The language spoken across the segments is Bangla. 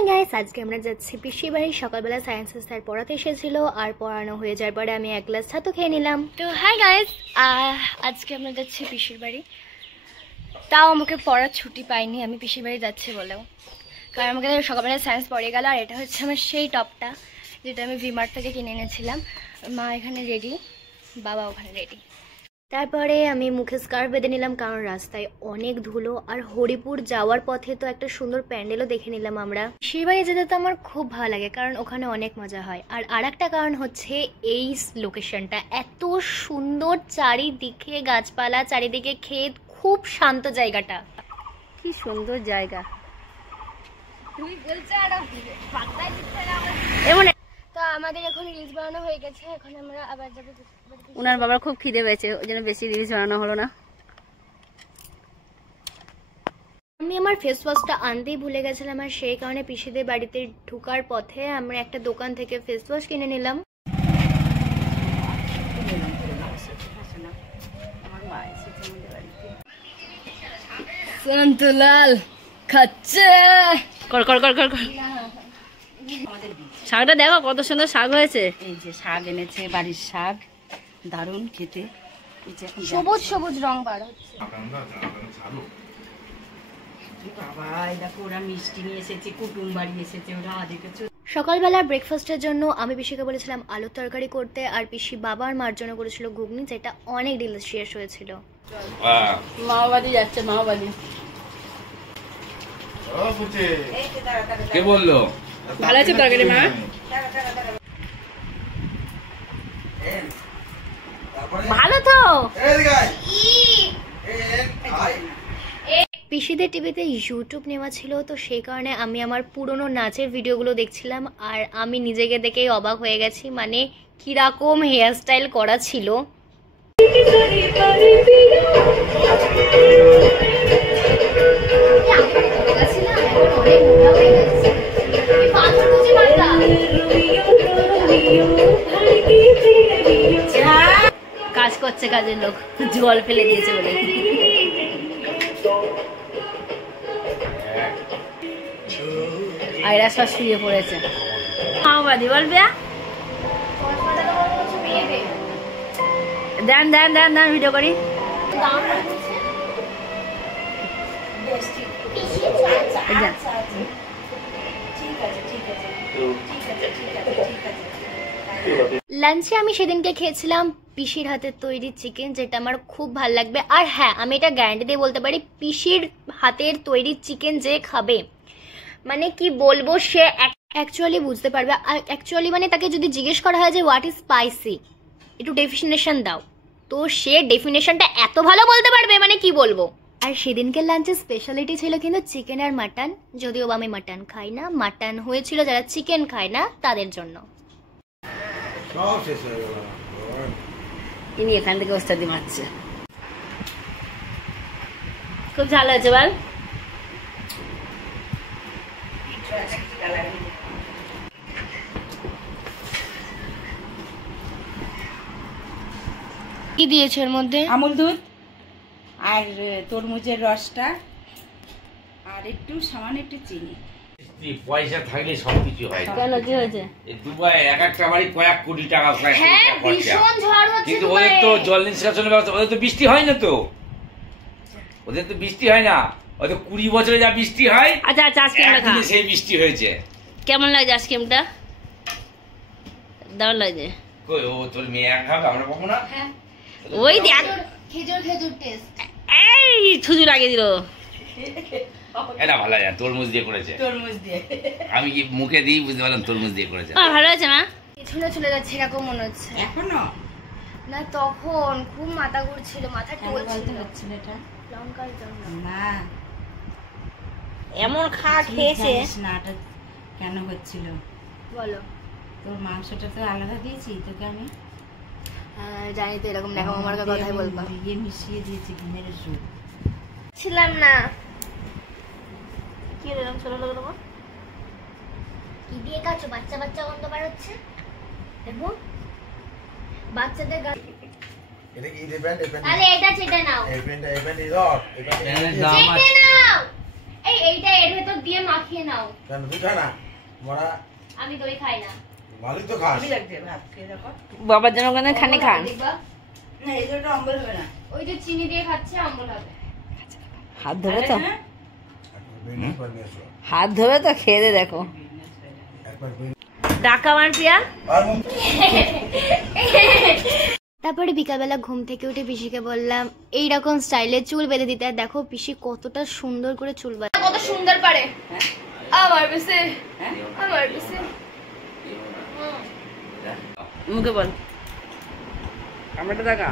হাই গাইস, আজকে আমরা যাচ্ছি পিসির বাড়ি। সকালবেলা সায়েন্সের স্যার পড়াতে এসেছিল, আর পড়ানো হয়ে যাওয়ার পরে আমি এক গ্লাস ছাতু খেয়ে নিলাম। তো হাই গাইস, আজকে আমরা যাচ্ছি পিসির বাড়ি। তাও আমাকে পড়ার ছুটি পাইনি আমি পিসির বাড়ি যাচ্ছি বলেও, কারণ আমাকে সকালবেলা সায়েন্স পড়ে গেল। আর এটা হচ্ছে আমার সেই টপটা যেটা আমি ভিমার্ট থেকে কিনে এনেছিলাম। মা এখানে রেডি, বাবা ওখানে রেডি। তারপরে আমি মুখে স্কার্ফ বেঁধে নিলাম, কারণ রাস্তায় অনেক ধুলো। আর হরিপুর যাওয়ার পথে তো একটা সুন্দর প্যান্ডেলও দেখে নিলাম আমরা। শিরবাড়ি যেতে তো আমার খুব ভালো লাগে, কারণ ওখানে অনেক মজা হয়। আর একটা কারণ হচ্ছে এই লোকেশনটা এত সুন্দর, চারিদিকে গাছপালা, চারিদিকে ক্ষেত, খুব শান্ত জায়গাটা। কি সুন্দর জায়গা এমন। তো আমাদের এখন রিলস বানানো হয়ে গেছে, এখন আমরা আবার যাবো। ওনার বাবার খুব খিদে পেয়েছে, ওই জন্য বেশি রিলস বানানো হলো না। আমি আমার ফেস ওয়াশটা আনতেই ভুলে গেছিলাম, আর সেই কারণে পিসিদের বাড়িতে ঢোকার পথে আমরা একটা দোকান থেকে ফেস ওয়াশ কিনে নিলাম। সন্তলাল খাচ্ছে, কর কর কর কর কর। শাকটা দেখো কত সুন্দর শাক হয়েছে। এই যে শাক এনেছে, বাড়ির শাক, দারুণ খেতে। সবুজ সবুজ রং বার হচ্ছে। ওরা মিষ্টি নিয়ে এসেছে, কুটুম বাড়ি এসেছে, ওরা আমাদেরকে। সকালবেলা ব্রেকফাস্টের জন্য আমি পিসিকে বলেছিলাম আলুর তরকারি করতে, আর পিসি বাবা আর মার জন্য করেছিল ঘুগনি, যেটা অনেক ডিলিশিয়াস হয়েছিল। মামাবাড়ি যাচ্ছে, মামাবাড়ি। কে বললো? ভালো আছে তরকারি মা? ভালো তো। পিসিদের টিভিতে ইউটিউব নেওয়া ছিল, তো সেই কারণে আমি আমার পুরনো নাচের ভিডিওগুলো দেখছিলাম। আর আমি নিজেকে দেখেই অবাক হয়ে গেছি, মানে কিরকম হেয়ার স্টাইল করা ছিল। কাজ করছে কাজের লোক, জল ফেলে দিয়েছে বলে। আয়রা সব শুয়ে পড়েছে। মামাবাড়ি বলবে, দেন দেন দেন দেন, ভিডিও করি। লাঞ্চে আমি সেদিনকে খেয়েছিলাম পিসির হাতের তৈরি চিকেন, যেটা আমার খুব ভালো লাগবে। আর হ্যাঁ, আমি এটা গ্যারান্টি দিয়ে বলতে পারি, পিসির হাতের তৈরি চিকেন যে খাবে, মানে কি বলবো, সে অ্যাকচুয়ালি বুঝতে পারবে। আর অ্যাকচুয়ালি মানে তাকে যদি জিজ্ঞেস করা হয় যে হোয়াট ইজ স্পাইসি, একটু ডেফিনেশন দাও, তো সে ডেফিনেশনটা এত ভালো বলতে পারবে, মানে কি বলবো। আর সেদিনকে লাঞ্চের স্পেশালিটি ছিল কিন্তু চিকেন আর মাটন, যদিও আমি মাটন খাই না। মাটন হয়েছিল যারা চিকেন খায় না তাদের জন্য। ইনি এখান থেকে ওস্তাদি মারছে। খুব ঝাল হয়েছে বল। কি দিয়েছে এর মধ্যে? আমুল দুধ আর তরমুজের রসটা, আর একটু সামান্য একটু চিনি। পয়সা থাকলে সবকিছু হয়। কেন, কি হয়েছে? দুবাই এক একটা বাড়ি কয়েক কোটি টাকা, হ্যাঁ, ভীষণ ঝড় হচ্ছে। কিন্তু ওদের তো জল নিষ্কাশনের ব্যবস্থা, ওদের তো বৃষ্টি হয় না, তো ওদের তো বৃষ্টি হয় না। ওদের 20 বছরে যা বৃষ্টি হয়, আচ্ছা আচ্ছা, আইসক্রিমটা খা। সেই বৃষ্টি হয়েছে। কেমন লাগছে আইসক্রিমটা? দারুণ লাগছে। কই ও তোর মেয়ে খাবে, আমরা পাবো না? ওই দেখ, খেজুর খেজুর টেস্ট। এই ছুজু লাগিয়ে দিল। এটা ভালো লাগে, তরমুজ দিয়ে করেছে। তরমুজ দিয়ে আমি কি মুখে দিই বুঝতে পারলাম তরমুজ দিয়ে করেছে। ভালো আছে মা? পিছনে চলে যাচ্ছে এরকম মনে হচ্ছে। এখনো না, তখন খুব মাথা ঘুরছিল, মাথা টলছিল। এটা লঙ্কার জন্য না, এমন খা খেয়েছে না। এটা কেন হচ্ছিল বলো? তোর মাংসটা তো আলাদা দিয়েছি তোকে আমি। জানি তো, এরকম দেখো আমার কথাই বলবা। ইয়ে মিশিয়ে দিয়েছি, মেরে সুপ ছিলাম না। কি এরকম ছোট লোক দেবো? কি দিয়ে কাছো? বাচ্চা বাচ্চা গন্ধ বার হচ্ছে। দেখো বাচ্চাদের এটা কি দিবেন? তাহলে এটা চেটে নাও। এই পেনটা এই পেন ইজ অফ। পেনের দাম চেটে আছে। নাও। এই এইটা এর ভেতর দিয়ে মাখিয়ে নাও। কেন তুই খা না মরা? আমি দই খাই না। ভালোই তো খাস। ভাত খেয়ে দেখো। বাবার জন্য ওখানে খানে খান। দেখবা না এই জন্য অম্বল হবে না। ওই যে চিনি দিয়ে খাচ্ছে অম্বল হবে। হাত ধরে তো, হ্যাঁ? একবার নিয়ে এসো। হাত ধরে তো খেয়ে দে দেখো। একবার ডাকা মার পিয়া। আর মুখ তারপরে বিকালবেলা ঘুম থেকে উঠে পিসিকে বললাম এইরকম স্টাইলে চুল বেঁধে দিতে। আর দেখো পিসি কতটা সুন্দর করে চুল বাঁধে, কত সুন্দর পারে। আমার বেশি আমার বেশি মুখে বল, আমারটা দেখা।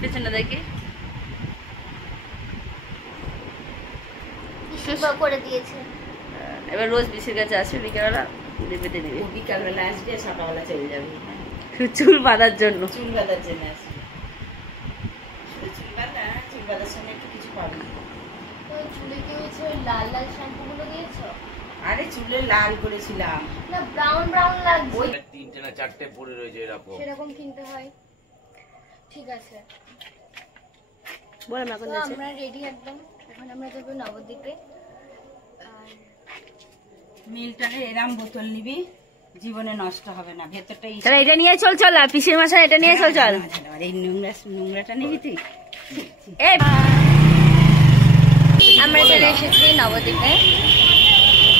পেছনে দেখি। করে দিয়েছে। এবার রোজ পিসির কাছে আসবে বিকেলবেলা, বেঁধে নিবি। বিকালবেলা আসবে সকালবেলা চলে যাবে। চুল বাঁধার জন্য। চুল বাঁধার জন্য আসবে। শুধু চুল বাঁধা, চুল বাঁধার সঙ্গে একটু কিছু পাবি। ওই চুলে কি হয়েছে? ওই লাল লাল শ্যাম্পু গুলো দিয়েছো? আরে চুলে লাল করেছিলাম। না ব্রাউন ব্রাউন লাগছে। 3টে না 4টে পড়ে রয়েছে এরকম। সেরকম কিনতে হয়। ঠিক আছে, বল এখন তো আমরা রেডি একদম। এখন আমরা যাবো নবদ্বীপে। আর মিল্টনের এরাম বোতল নিবি, জীবনে নষ্ট হবে না। ভেতরটা চল এটা নিয়ে চল, চল আর পিসির মাসা এটা নিয়ে চল, চল। আর এই নোংরাটা নিবি তুই। এই আমরা চলে এসেছি নবদ্বীপে।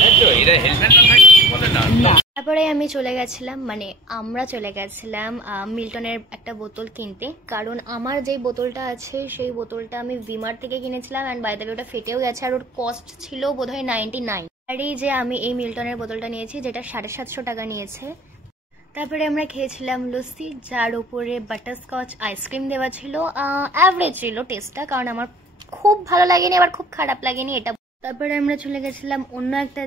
এই তো এরা হেলমেট না থাকলে কি বলে না। তারপরে আমি চলে গেছিলাম, মানে আমরা চলে গেছিলাম মিল্টনের একটা বোতল কিনতে। কারণ আমার যেই বোতলটা আছে সেই বোতলটা আমি ভিমার থেকে কিনেছিলাম, অ্যান্ড বাই দ্য ওয়ে ওটা ফেটেও গেছে। আর ওর কস্ট ছিল বোধহয় 99। আর এই যে আমি এই মিল্টনের বোতলটা নিয়েছি, যেটা 750 টাকা নিয়েছে। তারপরে আমরা খেয়েছিলাম লস্যি, যার উপরে বাটারস্কচ আইসক্রিম দেওয়া ছিল। অ্যাভারেজ ছিল টেস্টটা, কারণ আমার খুব ভালো লাগেনি আবার খুব খারাপ লাগেনি এটা। তারপরে আমরা চলে গেছিলাম অন্য একটা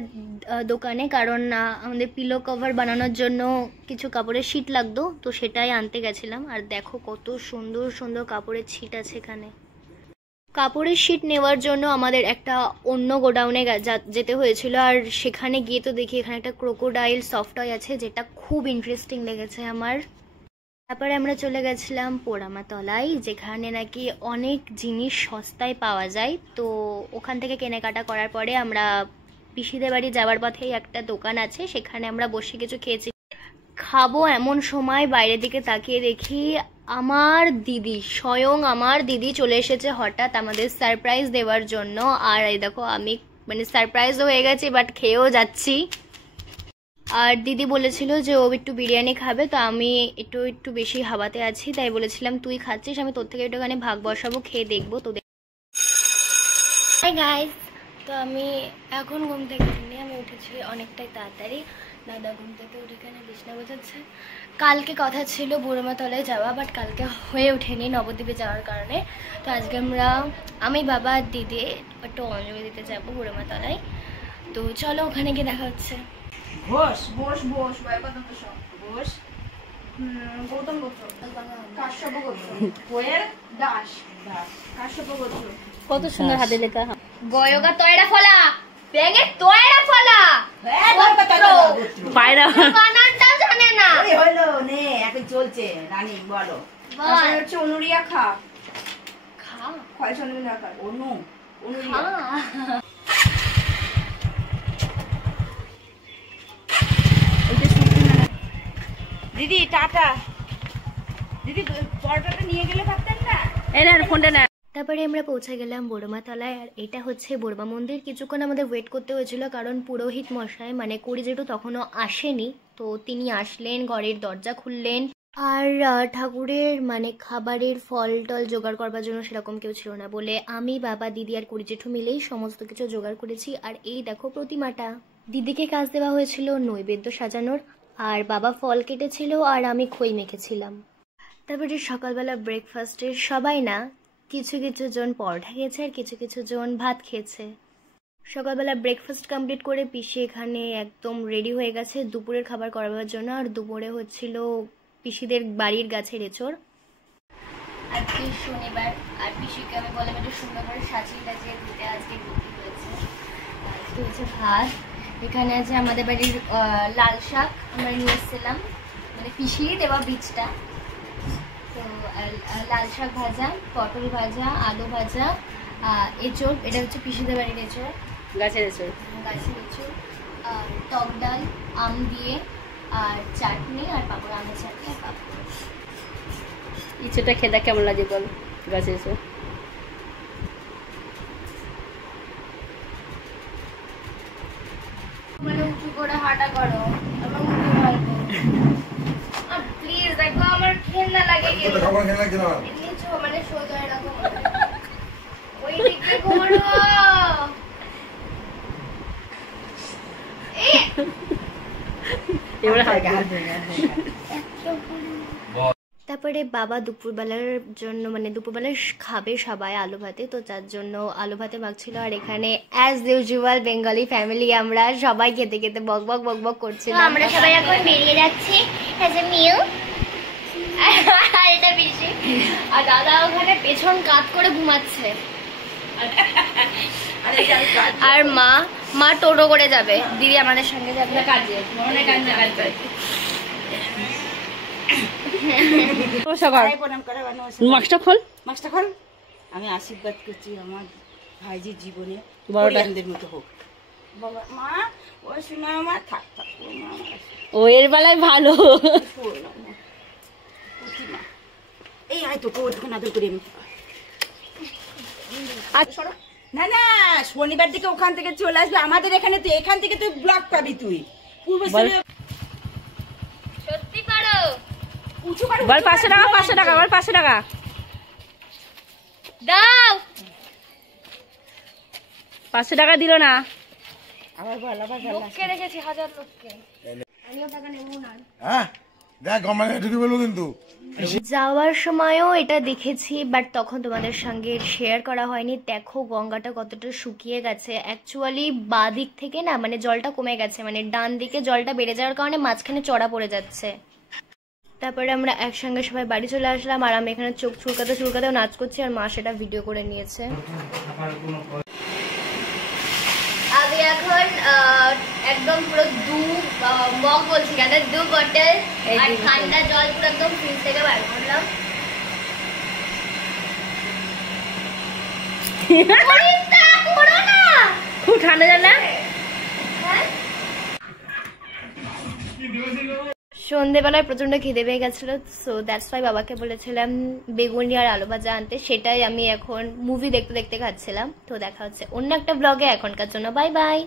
দোকানে, কারণ আমাদের পিলো কভার বানানোর জন্য কিছু কাপড়ের শিট লাগতো, তো সেটাই আনতে গেছিলাম। আর দেখো কত সুন্দর সুন্দর কাপড়ের ছিট আছে এখানে। কাপড়ের শিট নেওয়ার জন্য আমাদের একটা অন্য গোডাউনে যেতে হয়েছিল। আর সেখানে গিয়ে তো দেখি এখানে একটা ক্রোকোডাইল সফট টয় আছে, যেটা খুব ইন্টারেস্টিং লেগেছে আমার। তারপরে আমরা চলে গেছিলাম পোড়ামাতলায়, যেখানে নাকি অনেক জিনিস সস্তায় পাওয়া যায়। তো ওখান থেকে কেনাকাটা করার পরে আমরা পিসিদের বাড়ি যাওয়ার পথেই একটা দোকান আছে, সেখানে আমরা বসে কিছু খেয়েছি। খাবো এমন সময় বাইরের দিকে তাকিয়ে দেখি আমার দিদি, স্বয়ং আমার দিদি চলে এসেছে হঠাৎ আমাদের সারপ্রাইজ দেওয়ার জন্য। আর এই দেখো আমি মানে সারপ্রাইজও হয়ে গেছি, বাট খেয়েও যাচ্ছি। আর দিদি বলেছিল যে ও একটু বিরিয়ানি খাবে, তো আমি একটু বেশি হাওয়াতে আছি, তাই বলেছিলাম তুই খাচ্ছিস, আমি তোর থেকে একটুখানি ভাগ বসাবো, খেয়ে দেখবো তোদের। হাই গাইস, তো আমি এখন ঘুম থেকে উঠিনি, আমি উঠেছি অনেকটাই তাড়াতাড়ি। দাদা ঘুম থেকে উঠে এখানে বিছনা গোছাচ্ছে। কালকে কথা ছিল বুড়োমাতলায় যাওয়া, বাট কালকে হয়ে ওঠেনি নবদ্বীপে যাওয়ার কারণে। তো আজকে আমি বাবা আর দিদি একটু অঞ্জলি দিতে যাবো বুড়োমাতলায়। তো চলো ওখানে গিয়ে দেখা হচ্ছে। ঘোষ বোস বোস বয়কত বস ঘোষ গৌতম গোত্র কাশ্যপ গোত্র কোয়েল দাস দাস কাশ্যপ গোত্র। কত সুন্দর হাতে লেখা। গয়গা তয়রা ফলা ব্যাঙের তয়রা ফলা পায়রা বানানটাও জানে না। ওই হলো নে এখন চলছে রানী বলো। তারপরে হচ্ছে অনুরিয়া খা খা ক্ষয় চন্দ্রিকা খা অনুরিয়া দিদি টাটা। দিদি পরোটাটা নিয়ে গেলে পারতেন না। এই না ফোনটা না। তারপরে আমরা পৌঁছে গেলাম বড়মাতলায়। আর এটা হচ্ছে বড়মা মন্দির। কিছুক্ষণ আমাদের ওয়েট করতে হয়েছিল, কারণ পুরোহিত মশাই মানে কুড়ি জেঠু তখনও আসেনি। তো তিনি আসলেন, ঘরের দরজা খুললেন। আর ঠাকুরের মানে খাবারের ফল টল জোগাড় করবার জন্য সেরকম কেউ ছিল না বলে আমি, বাবা, দিদি আর কুড়ি জেঠু মিলেই সমস্ত কিছু জোগাড় করেছি। আর এই দেখো প্রতিমাটা। দিদিকে কাজ দেওয়া হয়েছিল নৈবেদ্য সাজানোর, আর বাবা ফল কেটেছিল আর আমি খই মেখেছিলাম। তারপরে সকালবেলা ব্রেকফাস্টে সবাই না, কিছু কিছু জন পরোটা খেয়েছে আর কিছু কিছু জন ভাত খেয়েছে। সকালবেলা ব্রেকফাস্ট কমপ্লিট করে পিসি এখানে একদম রেডি হয়ে গেছে দুপুরের খাবার করাবার জন্য। আর দুপুরে হচ্ছিল পিসিদের বাড়ির গাছের এঁচড়। আজকে শনিবার, আর পিসিকে আমি বললাম একটু সুন্দর করে সাজিয়ে টাজিয়ে দিতে। আজকে রুটি হয়েছে, আজকে হচ্ছে ভাত। এখানে আছে আমাদের বাড়ির লাল শাক আমরা নিয়ে এসেছিলাম, মানে পিসি দেওয়া বীজটা। তো লাল শাক ভাজা, পটল ভাজা, আলু ভাজা, এঁচড়, এটা হচ্ছে পিসিদের বাড়ির এঁচড়, গাছের এসে গাছের এঁচড়, টক ডাল, আম দিয়ে, আর চাটনি আর পাঁপড়, আমের চাটনি আর পাঁপড়। ইচ্ছেটা খেতে কেমন লাগে বল? গাছে এসে মানে উঁচু করে হাঁটা করো, আমার উঠে পারবো। প্লিজ দেখো আমার ঘেন্না লাগে কেন। খাবার খেলে কিনা নিচু মানে সোজা এরকম ওই দিকে ঘোরো। এবারে তারপরে বাবা দুপুরবেলার জন্য মানে দুপুরবেলা খাবে সবাই আলু ভাতে, তো তার জন্য আলু ভাতে মাখছিল। আর এখানে অ্যাজ ইউজুয়াল বেঙ্গলি ফ্যামিলি আমরা সবাই খেতে খেতে বক বক বক বক করছিলাম। আমরা সবাই এখন বেরিয়ে যাচ্ছি অ্যাজ এ মিল। আর এটা বেশি, আর দাদা ওখানে পেছন কাত করে ঘুমাচ্ছে, আর মা টোটো করে যাবে, দিদি আমাদের সঙ্গে যাবে কাজে। মাস্কটা খোল। মাছটা খোল। আমি আশীর্বাদ করছি আমার ভাইজির জীবনে বড়টা। পরিজনদের মতো হোক। বাবা মা ও শোনা আমার থাক থাক ও মা আমার ও এর বেলায় ভালো। শোন না মা। উঠি মা। এই আয় তো ওখানে আদর করি আমি। সরো। না না শনিবার দিকে ওখান থেকে চলে আসবে আমাদের এখানে, তো এখান থেকে তুই ব্লক পাবি তুই পূর্ব সত্যি পারো? উঁচু করে বল 500 টাকা, 500 টাকা, বল 500 টাকা দাও। 500 টাকা দিল না। আবার বল আবার বল। লোককে রেখেছি, হাজার লোককে, আমিও টাকা নেবো না। হ্যাঁ দেখ গমানে ঢুকে বলবো কিন্তু যাওয়ার সময়ও এটা দেখেছি, বাট তখন তোমাদের সঙ্গে শেয়ার করা হয়নি। দেখো গঙ্গাটা কতটা শুকিয়ে গেছে। অ্যাকচুয়ালি বাঁ দিক থেকে না মানে জলটা কমে গেছে, মানে ডান দিকে জলটা বেড়ে যাওয়ার কারণে মাঝখানে চড়া পড়ে যাচ্ছে। তারপরে আমরা একসঙ্গে সবাই বাড়ি চলে আসলাম, আর আমি এখানে চোখ চুলকাতেও নাচ করছি, আর মা সেটা ভিডিও করে নিয়েছে। আমি এখন একদম পুরো মগ বলছি কেন, 2 বটল আর ঠান্ডা জল পুরো একদম ফ্রিজ থেকে বার করলাম। খুব ঠান্ডা জল না? সন্ধ্যেবেলায় প্রচন্ড খিদে পেয়ে গেছিল, সো দ্যাটস ওয়াই বাবাকে বলেছিলাম বেগুনি আর আলু ভাজা আনতে। সেটাই আমি এখন মুভি দেখতে দেখতে খাচ্ছিলাম। তো দেখা হচ্ছে অন্য একটা ব্লগে, এখনকার জন্য বাই বাই।